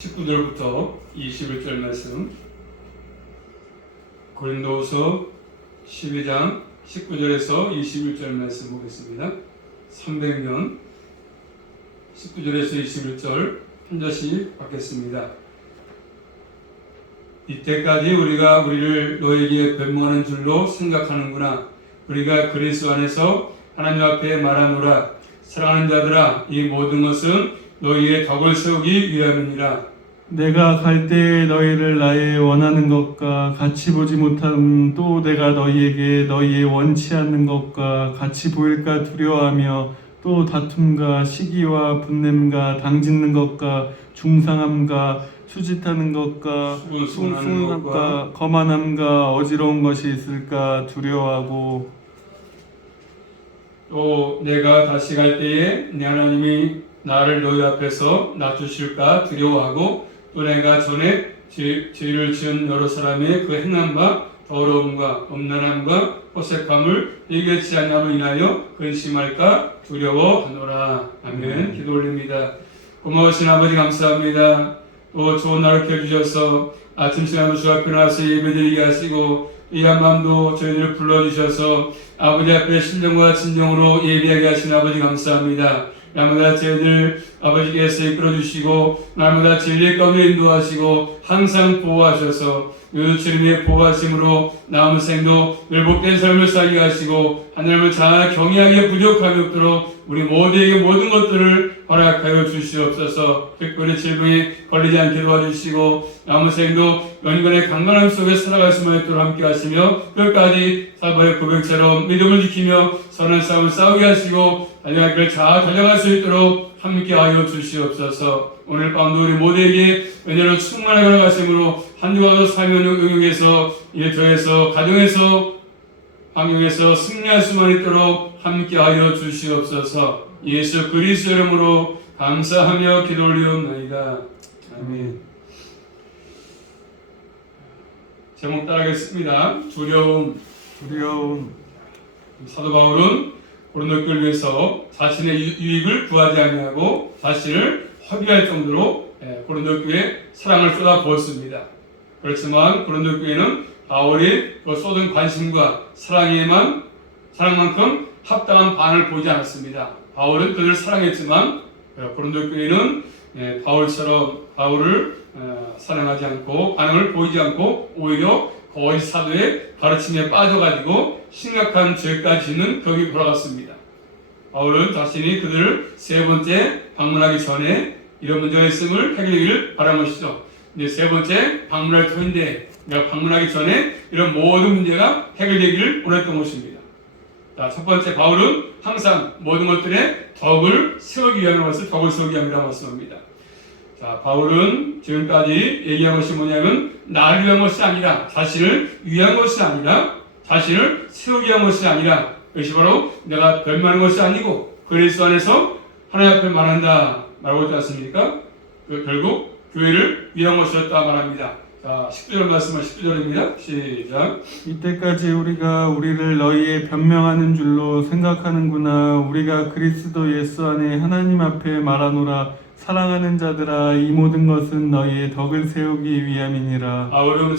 19절부터 21절 말씀, 고린도후서 12장 19절에서 21절 말씀 보겠습니다. 300년 19절에서 21절 한 절씩 받겠습니다. 이때까지 우리가 우리를 너에게 변명하는 줄로 생각하는구나. 우리가 그리스도 안에서 하나님 앞에 말하노라. 사랑하는 자들아, 이 모든 것은 너희의 덕을 세우기 위함이니라. 내가 갈 때에 너희를 나의 원하는 것과 같이 보지 못함, 또 내가 너희에게 너희의 원치 않는 것과 같이 보일까 두려워하며, 또 다툼과 시기와 분냄과 당짓는 것과 중상함과 수짓하는 것과 수군하는 것과 거만함과 어지러운 것이 있을까 두려워하고, 또 내가 다시 갈 때에 내 하나님이 나를 너희 앞에서 낮추실까 두려워하고, 또 내가 전에 죄를 지은 여러 사람의 그 행한 바 더러움과 엄난함과 허색함을 얘기하지 않냐로 인하여 근심할까 두려워하노라. 아멘. 기도 올립니다. 고마우신 아버지 감사합니다. 또 좋은 날을 켜주셔서 아침 시간도 주 앞에 나와서 예배드리게 하시고, 이 한밤도 저희들을 불러주셔서 아버지 앞에 신령과 진정으로 예배하게 하신 아버지 감사합니다. 날마다 저희들 아버지께서 이끌어주시고 날마다 진리의 가운데 인도하시고 항상 보호하셔서 주님의 보호하심으로 남은 생도 늘 복된 삶을 살게 하시고 하나님을 잘 경외하게 부족함이 없도록 우리 모두에게 모든 것들을 허락하여 주시옵소서. 특별히 질병에 걸리지 않게 도와주시고 남은 생도 영혼의 강건함 속에 살아갈 수만 있도록 함께 하시며 끝까지 사바의 고백처럼 믿음을 지키며 선한 싸움을 싸우게 하시고 달려갈 길을 잘 달려갈 수 있도록 함께하여 주시옵소서. 오늘 밤도 우리 모두에게 은혜로 충만하게 걸어가심으로 한 주간도 삶의 영역에서 일터에서 가정에서 환경에서 승리할 수만 있도록 함께하여 주시옵소서. 예수 그리스도 이름으로 감사하며 기도 올리옵나이다. 아멘. 제목 따라하겠습니다. 두려움. 사도 바울은 고린도 교회를 위해서 자신의 유익을 구하지 아니하고 자신을 허비할 정도로 고린도 교회에 사랑을 쏟아부었습니다. 그렇지만 고린도 교회는 바울이 쏟은 관심과 사랑만큼 합당한 반응을 보이지 않았습니다. 바울은 그들을 사랑했지만 고린도 교회는 바울처럼 바울을 사랑하지 않고 반응을 보이지 않고 오히려 거짓 사도의 가르침에 빠져가지고 심각한 죄까지 짓는 격이 돌아갔습니다. 바울은 자신이 그들을 세 번째 방문하기 전에 이런 문제가 있음을 해결하기를 바란 것이죠. 이제 세 번째 방문할 터인데 내가 방문하기 전에 이런 모든 문제가 해결되기를 원했던 것입니다. 자, 첫 번째, 바울은 항상 모든 것들의 덕을 세우기 위한 것을 덕을 세우기 위함이라고 말씀합니다. 자, 바울은 지금까지 얘기한 것이 뭐냐면 나를 위한 것이 아니라, 자신을 위한 것이 아니라, 자신을 세우기 위한 것이 아니라, 그것이 바로 내가 변명하는 것이 아니고 그리스도 안에서 하나님 앞에 말한다 말하고 있지 않습니까? 결국 교회를 위한 것이었다 말합니다. 자, 10절 말씀은 10절입니다. 시작. 이때까지 우리가 우리를 너희의 변명하는 줄로 생각하는구나. 우리가 그리스도 예수 안에 하나님 앞에 말하노라. 사랑하는 자들아, 이 모든 것은 너희의 덕을 세우기 위함이니라. 바울은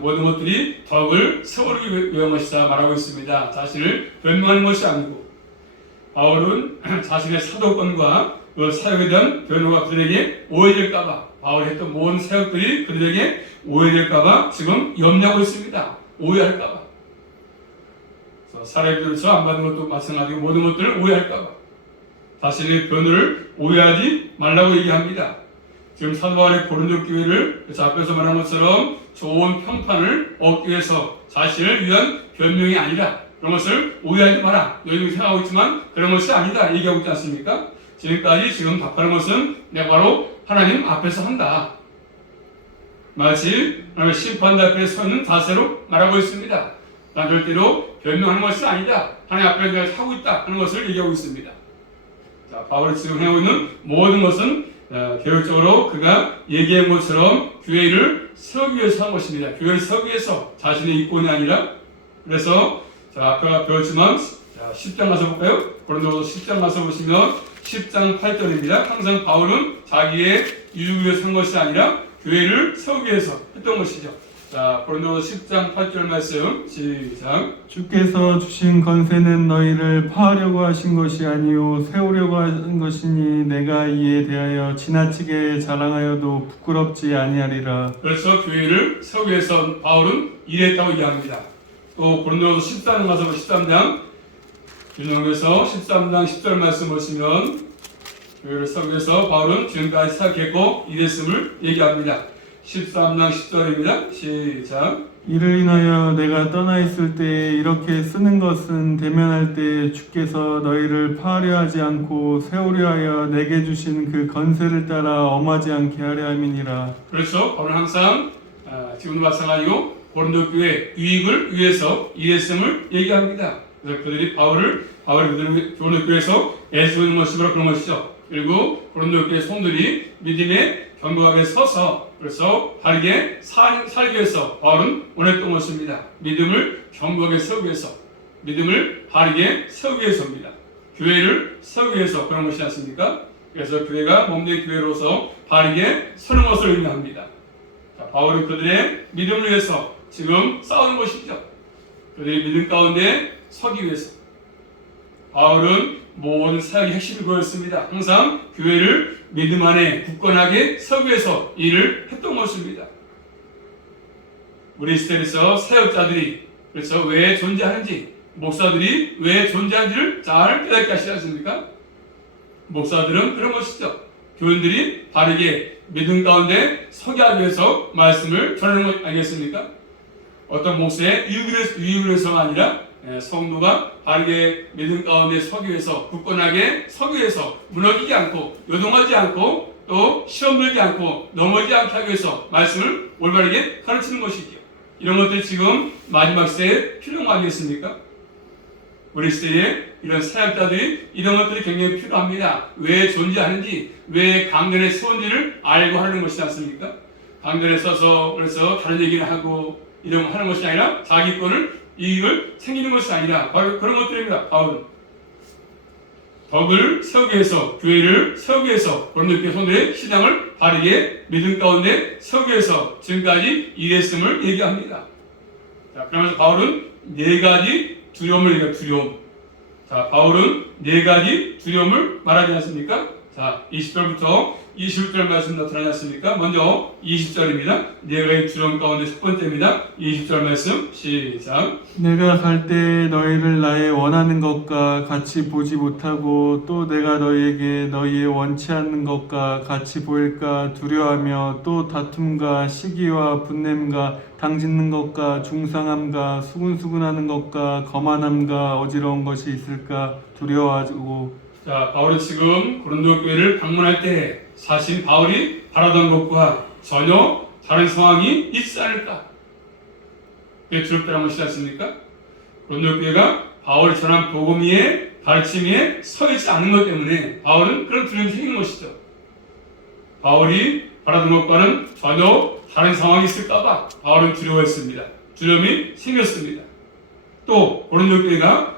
모든 것들이 덕을 세우기 위한 것이다 말하고 있습니다. 자신을 변명하는 것이 아니고, 바울은 자신의 사도권과 그 사역에 대한 변호가 그들에게 오해될까봐, 바울이 했던 모든 사역들이 그들에게 오해될까봐 지금 염려하고 있습니다. 오해할까봐. 사례들에서 안 받은 것도 마찬가지고 모든 것들을 오해할까봐 자신의 변호를 오해하지 말라고 얘기합니다. 지금 사도 바울이 고린도 교회를 앞에서 말한 것처럼 좋은 평판을 얻기 위해서 자신을 위한 변명이 아니라, 그런 것을 오해하지 마라. 너희들이 생각하고 있지만 그런 것이 아니다 얘기하고 있지 않습니까? 지금까지 지금 답하는 것은 내가 바로 하나님 앞에서 한다. 마치 하나님의 심판대 앞에 서 있는 자세로 말하고 있습니다. 난 절대로 변명하는 것이 아니다. 하나님 앞에 내가 하고 있다 하는 것을 얘기하고 있습니다. 자, 바울이 지금 하고 있는 모든 것은 계획적으로 그가 얘기한 것처럼 교회를 세우기 위해서 한 것입니다. 교회를 세우기 위해서 자신의 이권이 아니라. 그래서 아까 배웠지만 자, 10장 가서 볼까요? 고린도서 10장 가서 보시면 10장 8절입니다. 항상 바울은 자기의 유익을 위해서 한 것이 아니라 교회를 세우기 위해서 했던 것이죠. 자, 고린도서 10장 8절 말씀 시작. 주께서 주신 권세는 너희를 파하려고 하신 것이 아니요 세우려고 한 것이니 내가 이에 대하여 지나치게 자랑하여도 부끄럽지 아니하리라. 그래서 교회를 세우기 위해서 바울은 일했다고 이야기합니다. 또 고린도서 13장 가서 13장 균형에서 13장 10절 말씀 보시면 교회를 세우기 위해서 바울은 지금까지 시작했고 일했음을 얘기합니다. 13장 10절입니다. 시작. 이를 인하여 내가 떠나 있을 때 이렇게 쓰는 것은 대면할 때 주께서 너희를 파하려 하지 않고 세우려 하여 내게 주신 그 건세를 따라 엄하지 않게 하려 함이니라. 그렇죠. 바울은 항상 지금도 마찬가지고 고린도 교회 유익을 위해서 일했음을 얘기합니다. 그래서 그들이 바울이 고린도 교회에서 애쓰고 있는 것이 바로 그런 것이죠. 그리고 고린도 교회 성도들이 믿음에 견고하게 서서 그래서 바르게 살기 위해서 바울은 원했던 것입니다. 믿음을 견고하게 세우기 위해서, 믿음을 바르게 세우기 위해서입니다. 교회를 세우기 위해서 그런 것이지 않습니까? 그래서 교회가 몸된 교회로서 바르게 서는 것을 의미합니다. 자, 바울은 그들의 믿음을 위해서 지금 싸우는 것이죠. 그들의 믿음 가운데 서기 위해서. 바울은 모든 사역의 핵심이 그거였습니다. 항상 교회를 믿음 안에 굳건하게 세우기 위해서 일을 했던 것입니다. 우리 시대에서 사역자들이 그래서 왜 존재하는지, 목사들이 왜 존재하는지를 잘 깨닫게 하시지 않습니까? 목사들은 그런 것이죠. 교인들이 바르게 믿음 가운데 서게 하기 위해서 말씀을 전하는 것 아니겠습니까? 어떤 목사의 유익을 위해서가 아니라 성도가 바르게 믿음 가운데 서기 위해서, 굳건하게 서기 위해서, 무너지지 않고 요동하지 않고 또 시험 들지 않고 넘어지지 않게 하기 위해서 말씀을 올바르게 가르치는 것이지요. 이런 것들이 지금 마지막 시대에 필요한 거 아니겠습니까? 우리 시대에 이런 사역자들이 이런 것들이 굉장히 필요합니다. 왜 존재하는지, 왜 강단에 세운지를 알고 하는 것이지 않습니까? 강단에 서서 그래서 다른 얘기를 하고 이런 거 하는 것이 아니라 자기 권을 이익을 챙기는 것이 아니라 바로 그런 것들입니다. 바울은 덕을 세우기 위해서, 교회를 세우기 위해서 고린도 교회 성도의 신앙을 바르게 믿음 가운데 세우기 위해서 지금까지 일했음을 얘기합니다. 자, 그러면서 바울은 네 가지 두려움을 얘기해요. 두려움. 자, 바울은 네 가지 두려움을 말하지 않습니까? 자, 20절부터 21절 말씀 나타나지 않습니까? 먼저 20절입니다. 네 가지 두려움 가운데 첫 번째입니다. 20절 말씀 시작. 내가 갈 때 너희를 나의 원하는 것과 같이 보지 못하고 또 내가 너희에게 너희의 원치 않는 것과 같이 보일까 두려워하며 또 다툼과 시기와 분냄과 당짓는 것과 중상함과 수근수근하는 것과 거만함과 어지러운 것이 있을까 두려워하고. 자, 바울이 지금 고린도 교회를 방문할 때 사실 바울이 바라던 것과 전혀 다른 상황이 있지 않을까? 그게 두렵다는 것이지 않습니까? 고린도 교회가 바울이 전한 복음 위에 가르침에 서 있지 않은 것 때문에 바울은 그런 두려움이 생긴 것이죠. 바울이 바라던 것과는 전혀 다른 상황이 있을까봐 바울은 두려워했습니다. 두려움이 생겼습니다. 또 고린도 교회가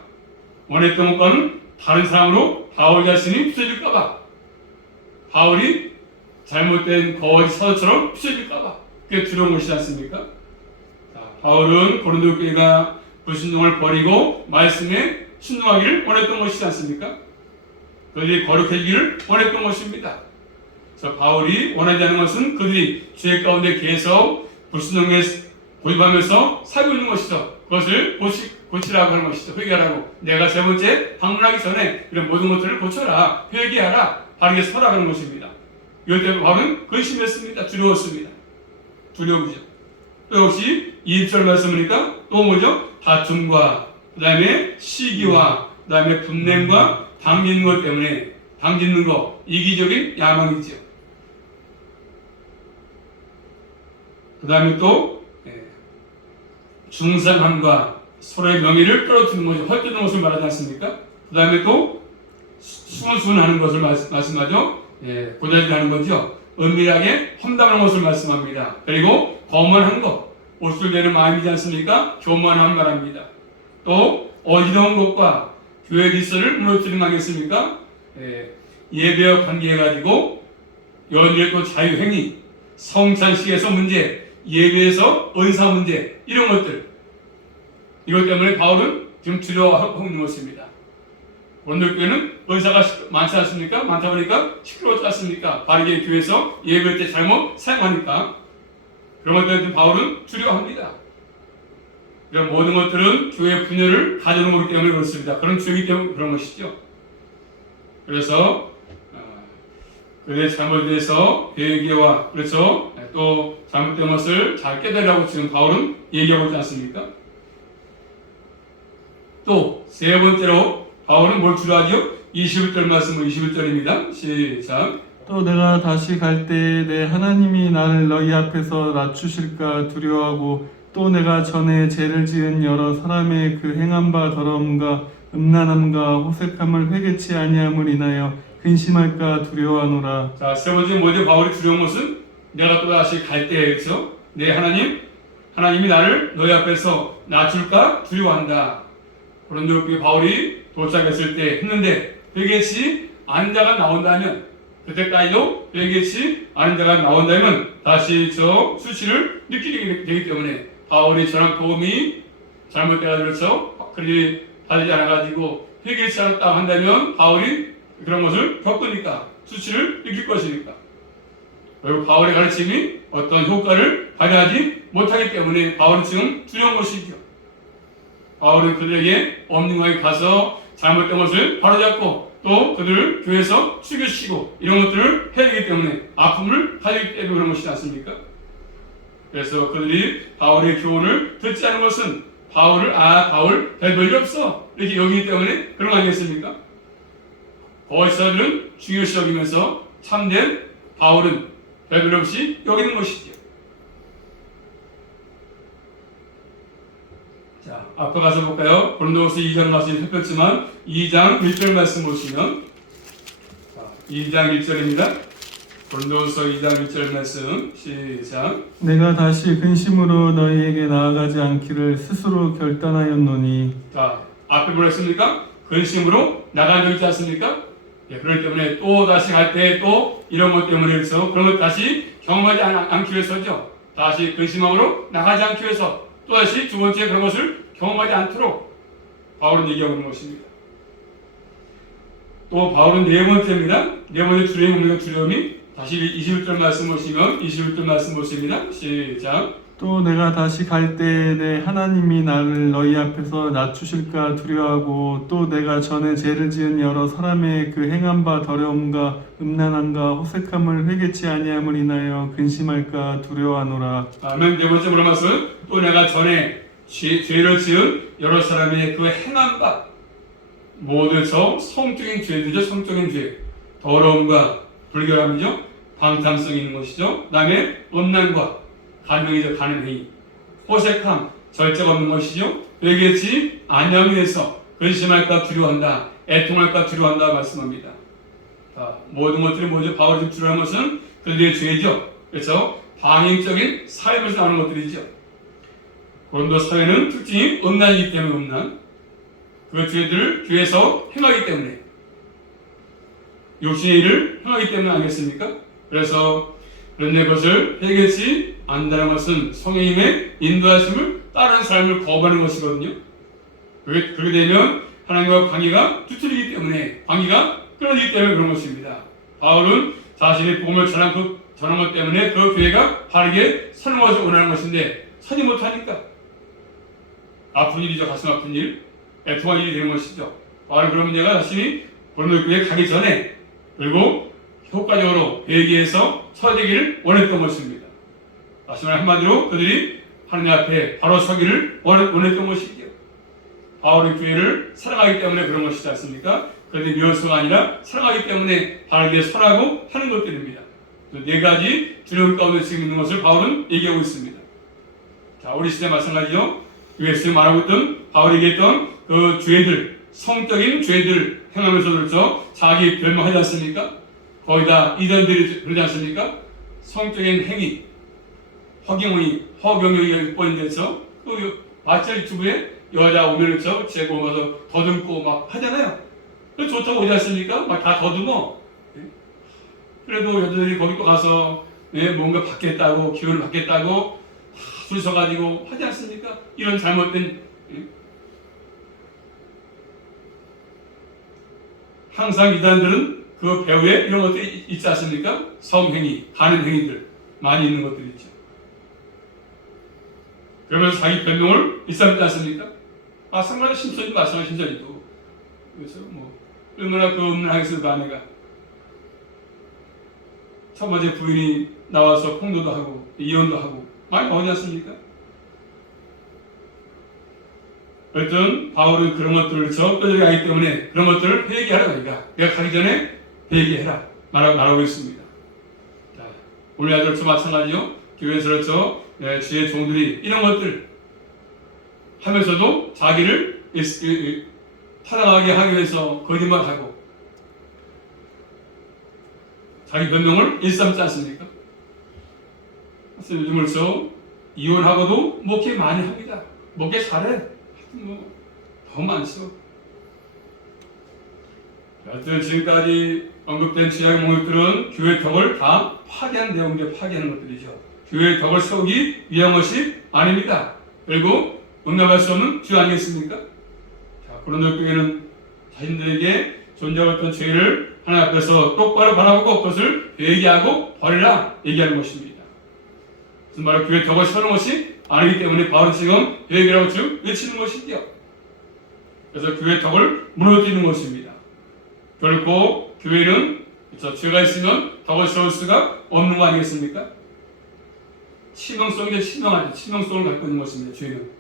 원했던 것과는 다른 사람으로 바울 자신이 비춰질까봐, 바울이 잘못된 거짓 사도처럼 비춰질까봐 그게 두려운 것이지 않습니까? 자, 바울은 고린도 교회가 불순종을 버리고 말씀에 순종하기를 원했던 것이지 않습니까? 그들이 거룩해지기를 원했던 것입니다. 그래서 바울이 원하지 않는 것은 그들이 죄 가운데 계속 불순종에 고집하면서 살고 있는 것이죠. 그것을 고치라고 하는 것이죠. 회개하라고. 내가 세 번째 방문하기 전에 이런 모든 것들을 고쳐라. 회개하라. 바르게 서라 하는 것입니다. 이것 때문에 바울은 근심했습니다. 두려웠습니다. 두려움이죠. 또 역시 20절 말씀이니까 또 뭐죠? 다툼과 그 다음에 시기와 그 다음에 분냄과 당짓는 것 때문에, 당짓는 것, 이기적인 야망이죠. 그 다음에 또 중상함과 서로의 명예를 떨어뜨리는 것을, 헐뜯는 것을 말하지 않습니까? 그 다음에 또 수근수근하는 것을 말씀하죠. 고자질하는 거죠. 은밀하게 험담하는 것을 말씀합니다. 그리고 거만한 것, 옷을 내는 마음이지 않습니까? 교만함 말합니다. 또 어지러운 것과 교회 질서를 무너뜨리는 거 아니겠습니까? 예배와 관계해가지고 연일 또 자유행위, 성찬식에서 문제, 예배에서 은사 문제, 이런 것들, 이것 때문에 바울은 지금 두려워하고 있는 것입니다. 오늘 교회는 은사가 많지 않습니까? 많다 보니까 시끄러웠지 않습니까? 바르게 교회에서 예배 때 잘못 사용하니까. 그런 것들에 바울은 두려워합니다. 이런 모든 것들은 교회의 분열을 가져오는 거기 때문에 그렇습니다. 그런 주의이기 때문에 그런 것이죠. 그래서 그들의 잘못에 대해서 회개와 그렇죠, 또 잘못된 것을 잘 깨달으라고 지금 바울은 얘기하고 있지 않습니까? 또 세 번째로 바울은 뭘 주로하죠? 21절 말씀은 21절입니다. 시작. 또 내가 다시 갈 때에 내 하나님이 나를 너희 앞에서 낮추실까 두려워하고 또 내가 전에 죄를 지은 여러 사람의 그 행한 바 더러움과 음란함과 호색함을 회개치 아니함을 인하여 근심할까 두려워하노라. 자, 세 번째 뭐죠? 바울이 두려운 것은 내가 또 다시 갈 때에, 그렇죠? 내 하나님이 나를 너희 앞에서 낮출까 두려워한다. 고린도 바울이 도착했을 때 했는데 회개치 않은 자가 나온다면, 그때까지도 회개치 않은 자가 나온다면 다시 저 수치를 느끼게 되기 때문에 바울이 저런 도움이 잘못되어 그렇죠? 그리 받지 않아가지고 회개치 않았다고 한다면 바울이 그런 것을 겪으니까 수치를 느낄 것이니까. 그리고 바울의 가르침이 어떤 효과를 발휘하지 못하기 때문에 바울은 지금 두려운 것이죠. 바울은 그들에게 없는 곳에 가서 잘못된 것을 바로잡고 또 그들을 교회에서 죽이시고 이런 것들을 해야 되기 때문에 아픔을 가지기 때문에 그런 것이지 않습니까? 그래서 그들이 바울의 교훈을 듣지 않은 것은 바울 별 볼일 없어 이렇게 여기기 때문에 그런 거 아니겠습니까? 거짓사들은 중요시 여기면서 참된 바울은 별 볼 없이 여기는 것이죠. 자, 앞에 가서 볼까요? 고린도후서 2장 말씀 살폈지만 2장 1절 말씀 보시면, 자, 2장 1절입니다. 고린도후서 2장 1절 말씀 시작. 내가 다시 근심으로 너희에게 나아가지 않기를 스스로 결단하였노니. 자, 앞에 뭐라 했습니까? 근심으로 나가는 적 있지 않습니까? 예, 그렇기 때문에 또 다시 갈 때 또 이런 것 때문에 해서 그런 것 다시 경험하지 않기 위해서죠. 다시 근심함으로 나가지 않기 위해서 또다시 두 번째 그런 것을 경험하지 않도록 바울은 얘기하고 있는 것입니다. 또 바울은 네 번째입니다. 네 번째 두려움이 다시 21절 말씀 보시면 21절 말씀 보십니다. 시작. 또 내가 다시 갈 때에 내 하나님이 나를 너희 앞에서 낮추실까 두려워하고 또 내가 전에 죄를 지은 여러 사람의 그 행한 바 더러움과 음란함과 호색함을 회개치 아니함을 인하여 근심할까 두려워하노라. 아멘. 네 번째 뭐라 말씀? 또 내가 전에 죄를 지은 여러 사람의 그 행한 바 모두 저 성적인 죄들이죠. 성적인 죄, 더러움과 불결함이죠. 방탕성이 있는 것이죠. 그 다음에 음란과 간행이죠. 간행행위, 호색함, 절제가 없는 것이죠. 회개치 아니함에 대해서 근심할까 두려워한다, 애통할까 두려워한다 말씀합니다. 자, 모든 것들이 뭐죠? 바울이 두려워하는 것은 그들의 죄죠. 그래서 방임적인 삶에서 나오는 것들이죠. 고린도 사회는 특징이 음란이기 때문에 음란, 그 죄들을 교회에서 행하기 때문에 욕심의 일을 행하기 때문에 아니겠습니까? 그래서 그런 것을 회개치 않는다는 것은 성령님의 인도하심을 따르는 삶을 거부하는 것이거든요. 그렇게 되면 하나님과 관계가 뒤틀리기 때문에, 관계가 끊어지기 때문에 그런 것입니다. 바울은 자신의 복음을 전한 것 때문에 그 교회가 바르게 서는 것을 원하는 것인데 서지 못하니까 아픈 일이죠. 가슴 아픈 일, 애통한 일이 되는 것이죠. 바울은 그런 문제가 자신이 고린도 교회에 가기 전에 그리고 효과적으로 회개해서 서되기를 원했던 것입니다. 다시 말해 한마디로 그들이 하나님 앞에 바로 서기를 원했던 것이죠. 바울의 교회를 사랑하기 때문에 그런 것이지 않습니까? 그런데 묘수가 아니라 사랑하기 때문에 바르게 서라고 하는 것들입니다. 네 가지 두려움 가운데 지금 있는 것을 바울은 얘기하고 있습니다. 자, 우리 시대 마찬가지죠. US에 말하고 있던 바울이 얘기했던 그 죄들, 성적인 죄들 행하면서 그렇죠. 자기 별명하지 않습니까? 거의 다 이단들이 그러지 않습니까? 성적인 행위, 허경영이 뻔히 돼서 또 마찰 유튜브에 여자 오면 제고 와서 더듬고 막 하잖아요. 그 좋다고 오지 않습니까? 막 다 더듬어. 그래도 여자들이 거기 또 가서 뭔가 받겠다고 기운을 받겠다고 줄 서가지고 하지 않습니까? 이런 잘못된 항상 이단들은 그 배후에 이런 것들이 있지 않습니까? 성행위, 가는 행위들 많이 있는 것들이 있죠. 그러면서 자기 변명을 일삼지 않습니까? 마찬가지로 신천지도 마찬가지 신천지도 그래서 뭐 얼마나 그 없는 하겠습니까? 아내가 첫 번째 부인이 나와서 폭로도 하고 이혼도 하고 많이 나오지 않습니까? 어쨌든 바울은 그런 것들을 적극적이게 하기 때문에 그런 것들을 회개하라. 내가 가기 전에 회개해라 말하고 있습니다. 자, 오늘 아들도 마찬가지요. 교회에서 주의 종들이 이런 것들 하면서도 자기를 타당하게 하기 위해서 거짓말하고 자기 변명을 일삼지 않습니까? 그래서 요즘으로서 이혼하고도 목회 많이 합니다. 목회 잘해. 더 많죠. 하여튼 지금까지 언급된 죄악의 목적들은 교회 덕을 다 파괴하는 내용들 파괴하는 것들이죠. 교회의 덕을 세우기 위한 것이 아닙니다. 결국 용납할 수 없는 죄 아니겠습니까? 자, 고린도 교회는 자신들에게 존재하고 있던 죄를 하나님 앞에서 똑바로 바라보고 그것을 회개하고 버리라 얘기하는 것입니다. 무슨 말로 교회 덕을 세우는 것이 아니기 때문에 바울은 지금 회개라고 쭉 외치는 것이지요. 그래서 교회 덕을 무너뜨리는 것입니다. 결코 교회는 죄가 있으면 덕을 세울 수가 없는 거 아니겠습니까? 치명성이 치명하죠. 치명성을 갖고 있는 것입니다. 죄는.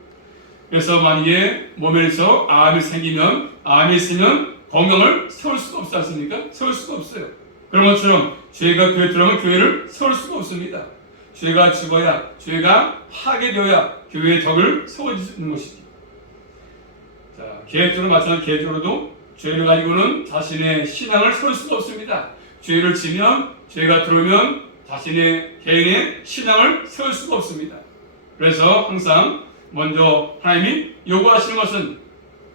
그래서 만약에 몸에서 암이 생기면 암이 있으면 건강을 세울 수가 없지 않습니까? 세울 수가 없어요. 그런 것처럼 죄가 교회에 들어오면 교회를 세울 수가 없습니다. 죄가 죽어야, 죄가 파괴되어야 교회의 덕을 세워지는 것이지. 자, 개인적으로 마찬가지 개인적으로도 죄를 가지고는 자신의 신앙을 세울 수가 없습니다. 죄를 지면, 죄가 들어오면 자신의 개인의 신앙을 세울 수가 없습니다. 그래서 항상 먼저 하나님이 요구하시는 것은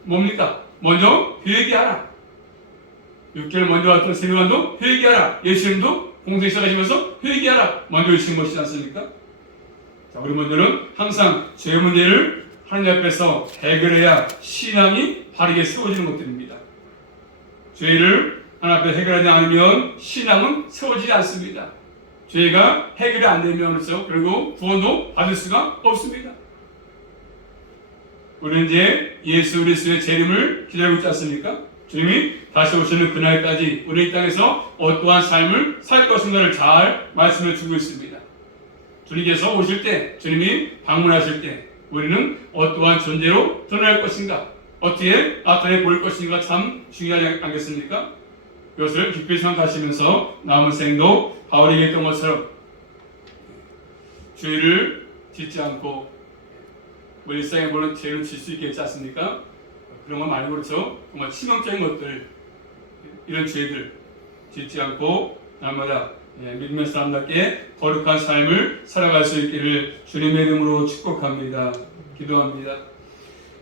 뭡니까? 먼저 회개하라. 6개월 먼저 왔던 세례관도 회개하라. 예수님도 공생 시작하시면서 회개하라. 먼저 외친 것이지 않습니까? 자, 우리 먼저는 항상 죄 문제를 하나님 앞에서 해결해야 신앙이 바르게 세워지는 것들입니다. 죄를 하나님 앞에 해결하지 않으면 신앙은 세워지지 않습니다. 죄가 해결이 안 되면 결국 구원도 받을 수가 없습니다. 우리는 이제 예수 그리스도의 재림을 기다리고 있지 않습니까? 주님이 다시 오시는 그날까지 우리 이 땅에서 어떠한 삶을 살 것인가를 잘 말씀해 주고 있습니다. 주님께서 오실 때, 주님이 방문하실 때 우리는 어떠한 존재로 드러날 것인가, 어떻게 나타내 보일 것인가 참 중요하지 않겠습니까? 이것을 깊이 생각하시면서 남은 생도 바울이 얘기했던 것처럼 죄를 짓지 않고 일상에 물론 죄를 질 수 있겠지 않습니까? 그런 건 말고 그렇죠. 정말 치명적인 것들, 이런 죄들 짓지 않고 날마다 믿음의 사람답게 거룩한 삶을 살아갈 수 있기를 주님의 이름으로 축복합니다. 기도합니다.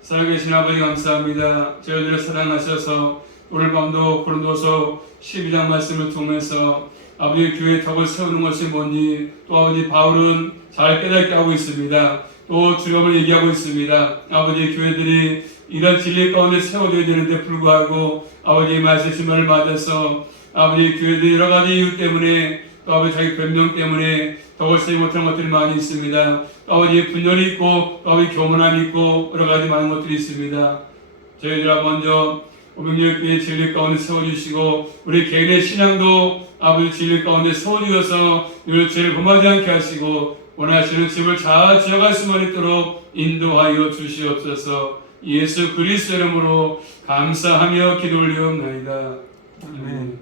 살아계신 아버지 감사합니다. 저희들을 사랑하셔서 오늘 밤도 고린도서 12장 말씀을 통해서 아버지 교회의 덕을 세우는 것이 뭔지 또 아버지 바울은 잘 깨닫게 하고 있습니다. 또 주님을 얘기하고 있습니다. 아버지 교회들이 이런 진리 가운데 세워져야 되는데 불구하고 아버지의 말씀 심판을 맞아서 아버지 교회들이 여러 가지 이유 때문에 또 아버지 자기 변명 때문에 덕을 세우지 못하는 것들이 많이 있습니다. 또 아버지 분열이 있고 또 아버지 교만함이 있고 여러 가지 많은 것들이 있습니다. 저희들아 먼저 오병이어교회 진리 가운데 세워주시고 우리 개인의 신앙도 아버지 진리 가운데 세워주셔서 늘 죄를 범하지 않게 하시고 원하시는 집을 잘 지어갈 수만 있도록 인도하여 주시옵소서. 예수 그리스도 이름으로 감사하며 기도 올리옵나이다. 아멘.